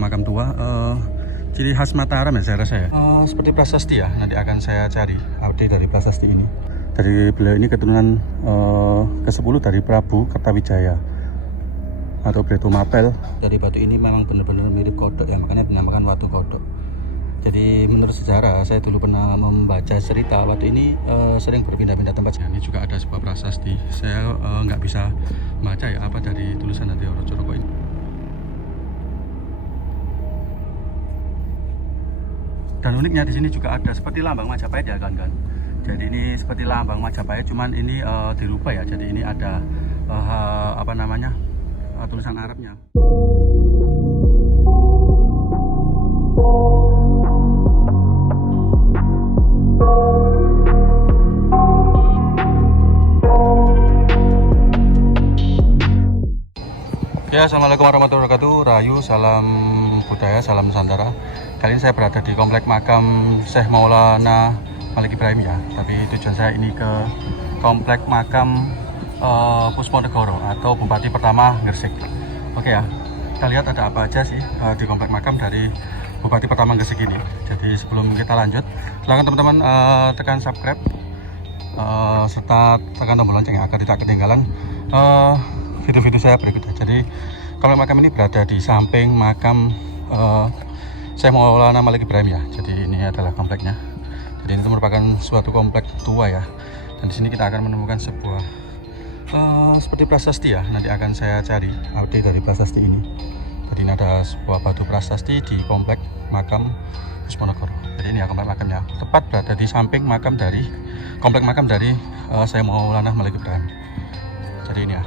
makam tua. Ciri khas Mataram ya saya rasa ya. Seperti prasasti ya, nanti akan saya cari update dari prasasti ini. Dari beliau ini keturunan ke-10 dari Prabu Kertawijaya atau Beto Mapel. Dari batu ini memang benar-benar mirip kodok ya, makanya dinamakan Watu Kodok. Jadi menurut sejarah, saya dulu pernah membaca cerita batu ini sering berpindah-pindah tempat. Ini juga ada sebuah prasasti. Saya nggak bisa baca ya apa dari tulisan dari Orocoroko ini. Dan uniknya di sini juga ada seperti lambang Majapahit ya kan. Jadi ini seperti lambang Majapahit, cuman ini dirubah ya. Jadi ini ada apa namanya tulisan Arabnya. Ya, assalamualaikum warahmatullahi wabarakatuh. Rayu, salam budaya, salam Nusantara. Kali ini saya berada di komplek makam Syekh Maulana Malik Ibrahim ya. Tapi tujuan saya ini ke komplek makam Pusponegoro atau Bupati pertama Gresik. Oke ya, kita lihat ada apa aja sih di komplek makam dari Bupati pertama Gresik ini. Jadi sebelum kita lanjut, silakan teman-teman tekan subscribe serta tekan tombol lonceng ya, agar tidak ketinggalan video-video saya berikutnya. Jadi komplek makam ini berada di samping makam Syekh Maulana Malik Ibrahim ya. Jadi ini adalah kompleknya. Jadi ini merupakan suatu komplek tua ya. Dan di sini kita akan menemukan sebuah seperti prasasti ya. Nanti akan saya cari update dari prasasti ini. Jadi ini ada sebuah batu prasasti di komplek makam Pusponegoro. Jadi ini ya komplek makamnya. Tepat berada di samping makam dari komplek makam dari Syekh Maulana Malik Ibrahim. Jadi ini ya.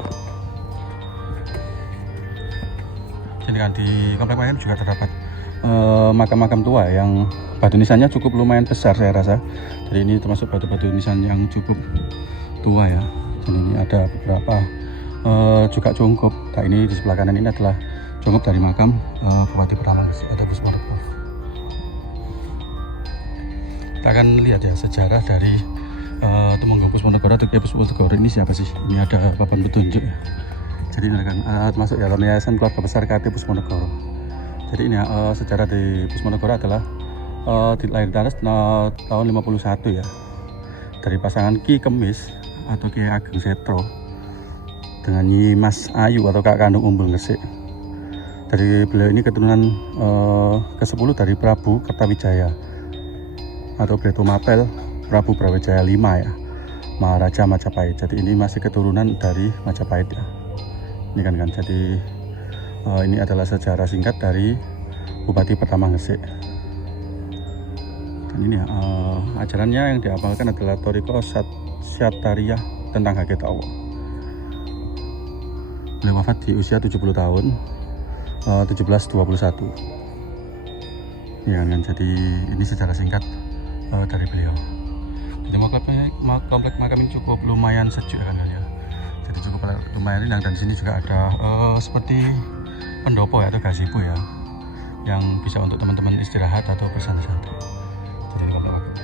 Sini kan di komplek makam juga terdapat makam-makam tua yang batu nisannya cukup lumayan besar saya rasa. Jadi ini termasuk batu-batu nisan yang cukup tua ya. Dan ini ada beberapa juga cungkup. Nah ini di sebelah kanan ini adalah cungkup dari makam Bupati pertama atau Pusponegoro. Kita akan lihat ya sejarah dari Tumenggung Pusponegoro atau Kiai Pusponegoro ini siapa sih. Ini ada papan petunjuk ya. Jadi ini kan termasuk ya Yayasan Keluarga Besar KT Pusponegoro. Jadi ini ya, sejarah di Pusponegoro adalah dilahirkan tahun 51 ya, dari pasangan Ki Kemis atau Ki Ageng Setro dengan Nyi Mas Ayu atau Kak Kandung Umbul Gresik. Dari beliau ini keturunan ke-10 dari Prabu Kertawijaya atau Beto Mapel Prabu Brawijaya V ya, Maharaja Majapahit. Jadi ini masih keturunan dari Majapahit ya. Ini kan jadi ini adalah sejarah singkat dari Bupati pertama Gresik. Dan ini ya, ajarannya yang diapalkan adalah Toriko Syatariyah tentang Hakikat Allah. Beliau wafat di usia 70 tahun 1721 ya kan. Jadi ini sejarah singkat dari beliau. Jadi komplek makam ini cukup lumayan sejuk ya kan ya. Jadi cukup lumayan indah. Dan di sini juga ada seperti pendopo ya atau gazebo ya, yang bisa untuk teman-teman istirahat atau bersantai-santai. Jadi ini komplek makam.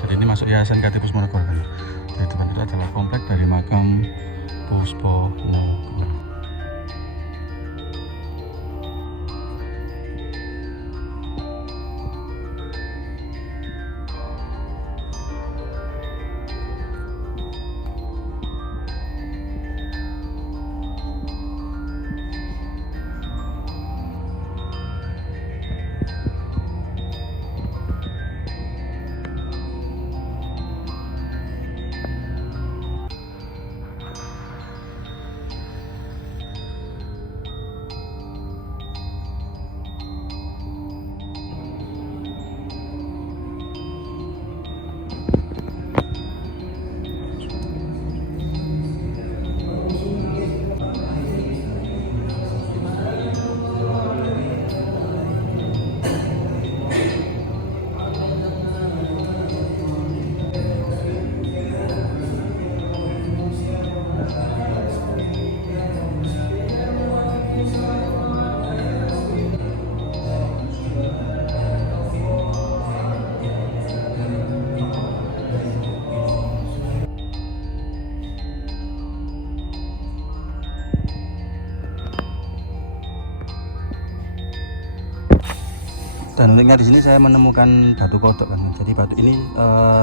Jadi ini masuk Yayasan KT Pusponegoro kan. Jadi depan itu adalah komplek dari makam Pusponegoro. Dan uniknya di sini saya menemukan batu kodok kan. Jadi batu ini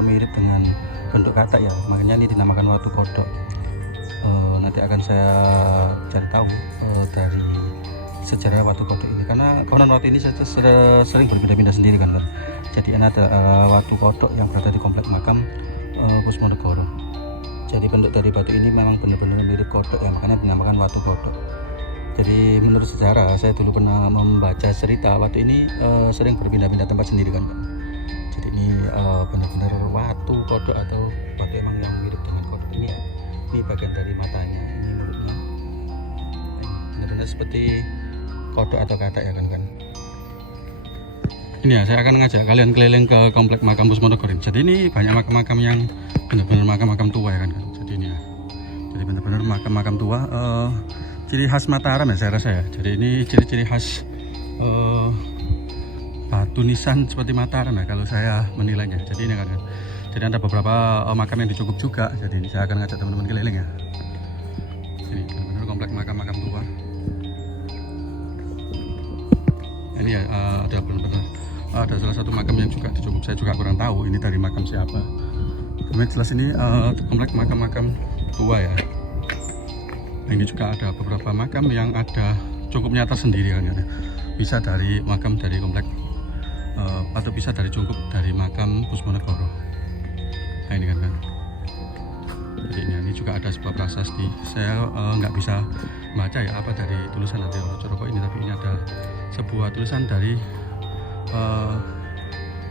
mirip dengan bentuk katak ya, makanya ini dinamakan batu kodok. Nanti akan saya cari tahu dari sejarah watu kodok ini, karena konon watu ini sering berpindah-pindah sendiri kan. Jadi ini ada watu kodok yang berada di komplek makam Pusmonegoro. Jadi bentuk dari batu ini memang benar-benar mirip kodok ya, makanya dinamakan watu kodok. Jadi menurut sejarah, saya dulu pernah membaca cerita watu ini sering berpindah-pindah tempat sendiri kan. Jadi ini benar-benar watu kodok atau watu emang yang mirip dengan kodok ini ya. Ini bagian dari matanya, ini mulutnya, benar-benar seperti kodok atau katak ya kan. Ini ya, saya akan ngajak kalian keliling ke komplek makam Pusmonegoro. Jadi ini banyak makam-makam yang benar-benar makam-makam tua ya kan. Jadi ini ya, jadi benar-benar makam-makam tua. Ciri khas Mataram ya saya rasa ya. Jadi ini ciri-ciri khas batu nisan seperti Mataram ya kalau saya menilainya. Jadi ini kan. Jadi ada beberapa makam yang dicukup juga. Jadi ini saya akan ngajak teman-teman keliling ya. Ini benar-benar komplek makam-makam tua. Ini ya ada benar-benar ada salah satu makam yang juga dicukup. Saya juga kurang tahu ini dari makam siapa. Tapi jelas ini komplek makam-makam tua ya. Ini juga ada beberapa makam yang ada cukupnya tersendiri kan ya. Bisa dari makam dari komplek atau bisa dari cukup dari makam Pusmonegoro. Nah ini kan. Jadi ini juga ada sebuah prasasti. Saya nggak bisa baca ya apa dari tulisan nanti Coroko ini, tapi ini ada sebuah tulisan dari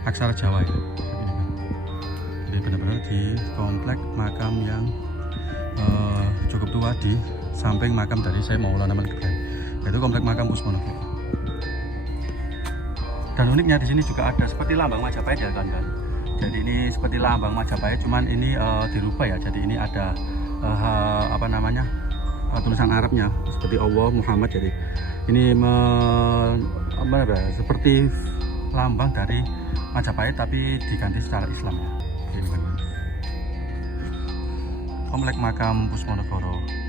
aksara Jawa ya. Ini kan. Jadi benar-benar di komplek makam yang cukup tua di samping makam dari Syekh Maulana Malik Ibrahim, yaitu komplek makam Pusmonegoro. Dan uniknya di sini juga ada seperti lambang Majapahit ya kan. Jadi ini seperti lambang Majapahit, cuman ini dirubah ya. Jadi ini ada apa namanya tulisan Arabnya seperti Allah Muhammad. Jadi ini seperti lambang dari Majapahit tapi diganti secara Islam ya. Ini kan komplek makam Pusmonegoro.